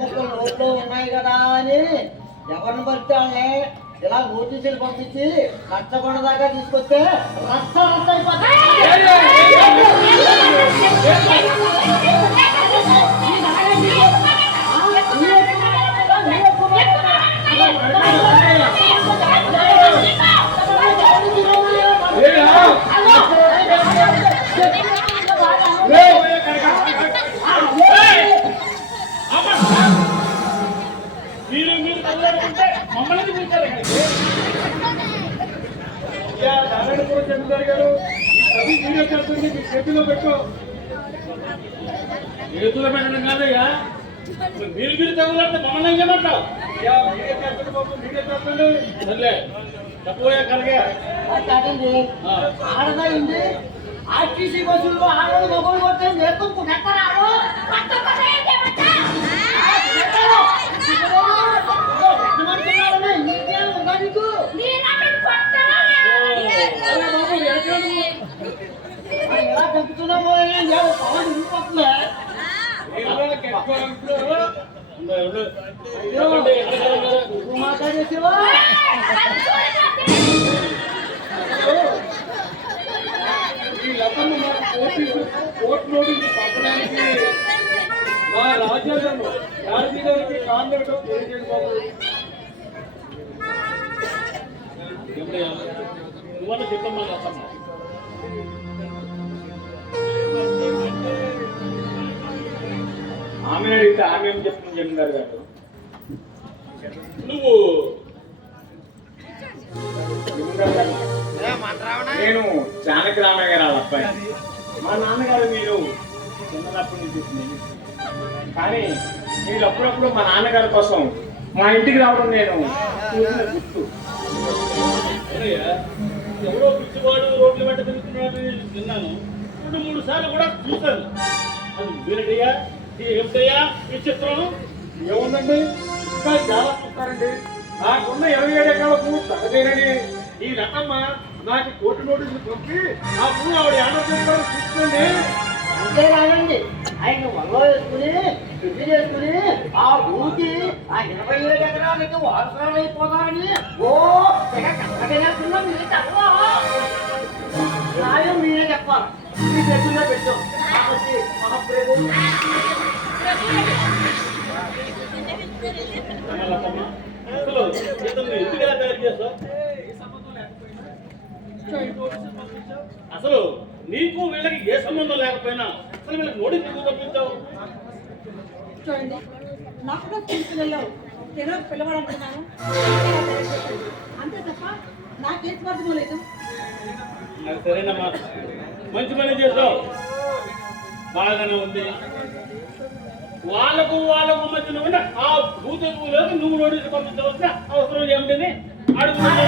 ముక్కలు రోడ్లో ఉన్నాయి కదా అని ఎవరిని పడితే వాళ్ళని ఇలా నోటీసులు పంపించి కష్టపడ దాకా తీసుకొస్తే రక్త రక్త అయిపోతాయి. మమ్మల్ని పిలిచారు నారాయణపురం జమీందారు గారు అది వీడియో చేస్తుంది మీ చేతిలో పెట్టు. చేతుల్లో పెట్టడం కాదయ్యా, మీరు తగులాడితే మమ్మల్ని ఏం చేయమంటావు? వీడియో చేస్తుంది బాబు, వీడియో చేస్తుంది సర్లే తక్కువయా కలగా కాదండి. ఆడదండి ఆర్టీసీ బస్సుల్లో ఆడవాళ్ళు మొబైల్ కొట్టే నేర్చుకుంటారు. మాట్లాడేసేవా ఈ లతను కోర్టు నోటీసు పంపడానికి మా రాజ్యాంగంలో రాజకీయాలకి కాండక్ట్ తెలియజేయండి బాబు. నువ్వన్న చెప్పమ్మా లతమ్మ. ఆమె అడిగితే ఆమె ఏం చెప్తుంది జమీందారు గారు? నువ్వు నేను జానకి రామయ్య గారు వాళ్ళ అబ్బాయి. మా నాన్నగారు మీరు చిన్నప్పటి నుంచి చూసింది, కానీ మీరు అప్పుడప్పుడు మా నాన్నగారి కోసం మా ఇంటికి రావడం నేను చూసిన గుర్తు. ఎవరో పిచ్చివాడు రోడ్ల వెంట తిరుగుతున్నాడు విన్నాను, 2-3 సార్లు కూడా చూశాను. అది వీరడయ్యా ఏమిటయ్యా ఈ చిత్రం? ఏముందండి, ఇంకా చాలా చూస్తారండి. నాకున్న 27 ఎకరాల భూమి తగదేనని ఈ రకమ్మ నాకు కోర్టు నోటీసులు పంపి ఆ భూమి ఆవిడ ఆర్డర్ చేసుకోవడం చూసుకోండి. అంతేకాదండి, ఆయన వల్ల వేసుకుని పెళ్లి చేసుకుని ఆ భూమికి ఆ 27 ఎకరాలకి వారసులు అయిపోతారని ఓ కష్టపడుతున్నా మీరు చెప్పా. న్యాయం మీరే చెప్పాలి. మీ చేతుల్లో పెట్టాం కాబట్టి మహాప్రభు అసలు నీకు వీళ్ళకి ఏ సంబంధం లేకపోయినా అసలు వీళ్ళకి నోటీస్ ఎందుకు పంపించావు? చూడండి, నాకు కూడా పిల్లల్లో ఏదో పిల్లవాడనుకున్నాను అంతే తప్ప నాకే స్వార్థం లేదు. సరేనమ్మా, మంచి పని చేస్తావు, బాగానే ఉంది. వాళ్ళకు మధ్యన ఉన్న ఆ భూతలకు నువ్వు నోటీసు పంపించవలసిన అవసరం ఏమిటని అడుగుతున్నాను.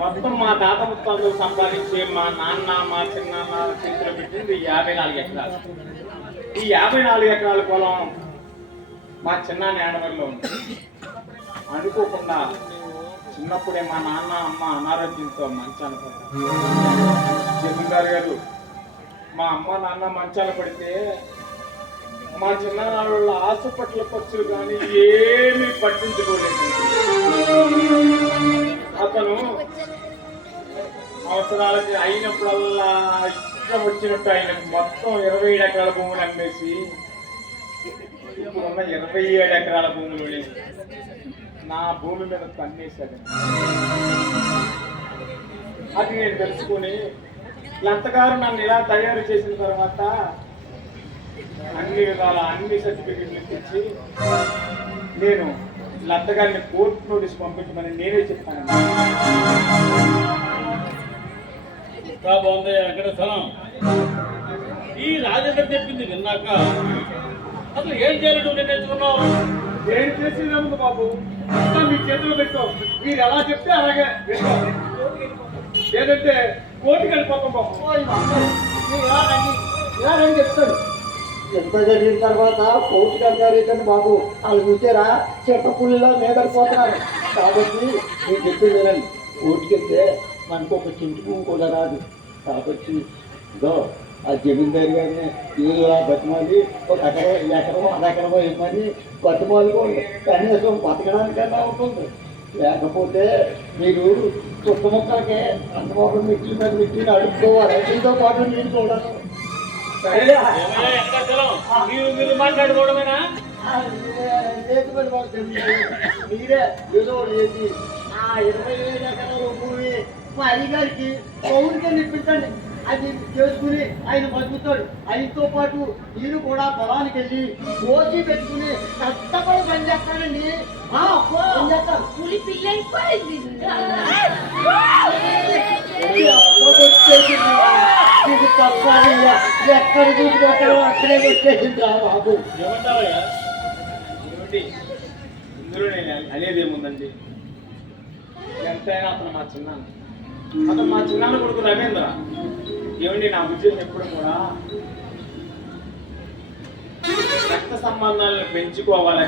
మొత్తం మా తాత ముత్తాతలు సంపాదించి మా నాన్న మా చిన్నాన్న చేతిలో పెట్టింది 54 ఎకరాలు. ఈ 54 ఎకరాల పొలం మా చిన్నాన్న ఏడవల్లో ఉంది. అనుకోకుండా చిన్నప్పుడే మా నాన్న అమ్మ అనారోగ్యంతో మంచాన పడ్డారు. జమీందారు గారు మా అమ్మ నాన్న మంచాన పడితే మా చిన్ననాళ్ళ హాస్పిటల్ ఖర్చులు కానీ ఏమీ పట్టించుకోలేదు. అతను అవసరాలకి అయినప్పుడల్లా ఇష్టం వచ్చినట్టు ఆయన మొత్తం 27 ఎకరాల భూములు అమ్మేసి ఇప్పుడున్న 27 ఎకరాల భూములు నా భూమి మీద పన్నేశాడు. అది నేను తెలుసుకుని లతగారు నన్ను ఇలా తయారు చేసిన తర్వాత అన్ని విధాల అన్ని సర్టిఫికెట్లు తెచ్చి నేను లతగారిని కోర్టు నోటీస్ పంపించమని నేనే చెప్పాను. బాగుంది ఎక్కడ స్థలం? ఈ రాజేంద్ర చెప్పింది విన్నాక అసలు ఏం చేయాలి నిర్ణయించుకున్నావు? ఏం చేసేదేముంది బాబు, అంతా మీ చేతిలో పెట్టావు. మీరు ఎలా చెప్తే అలాగే వింటాం, లేదంటే కోర్టుకి వెళ్ళిపోతాం బాబు. ఇలా చెప్తాడు. ఎంత జరిగిన తర్వాత కోర్టుకి అంటారు ఏంటంటే బాబు వాళ్ళు చూసారా చెట్ట పుల్లిలో మేదడిపోతున్నారు. కాబట్టి నేను చెప్పింది వినండి, కోర్టుకి వెళ్తే మనకు ఒక చింటి పువ్వు కూడా రాదు. కాబట్టి ఇదో ఆ జమీందారు గారిని ఏదో బతిమాలి ఒక ఎకరమో అరెకరమో ఇవ్వమని బతిమాలుకోండి, కనీసం బతకడానికన్నా ఉంటుంది. లేకపోతే మీరు చుట్టుముక్కలకే అంతమాత్రం మిట్టిల మీద మిట్టిని అడుక్కోవాలి. దీంతో పాటు నేను కూడా ఏమయ్యా, వెంకటాచలం, మీరు మాట్లాడుకోవడమేనా? మీరే ఏదో చేసి ఆ 20,000 ఎకరాల భూమి మా అయ్యగారికి పౌరుకే నిప్పించండి. అది చేసుకుని ఆయన బతుకుతాడు. ఆయనతో పాటు నేను కూడా పొలానికి వెళ్ళి కోసి పెట్టుకుని కష్టపడి పని చేస్తానండి. పని చేస్తాను. పులి పిల్ల అయిపోయింది. ఇది తప్పాలి. ఎక్కడ చూసుకుంటారో అక్కడే వచ్చేసింది రా బాబు. ఏమంటావయ్యా? ఏమిటి ఇందులో నేను అనేది ఏముందండి? ఎంతైనా అతను మా చిన్నాన్న కొడుకు రవీంద్ర. ఏమండి, నా ఉద్దేశం ఎప్పుడు కూడా రక్త సంబంధాలను పెంచుకోవాలి.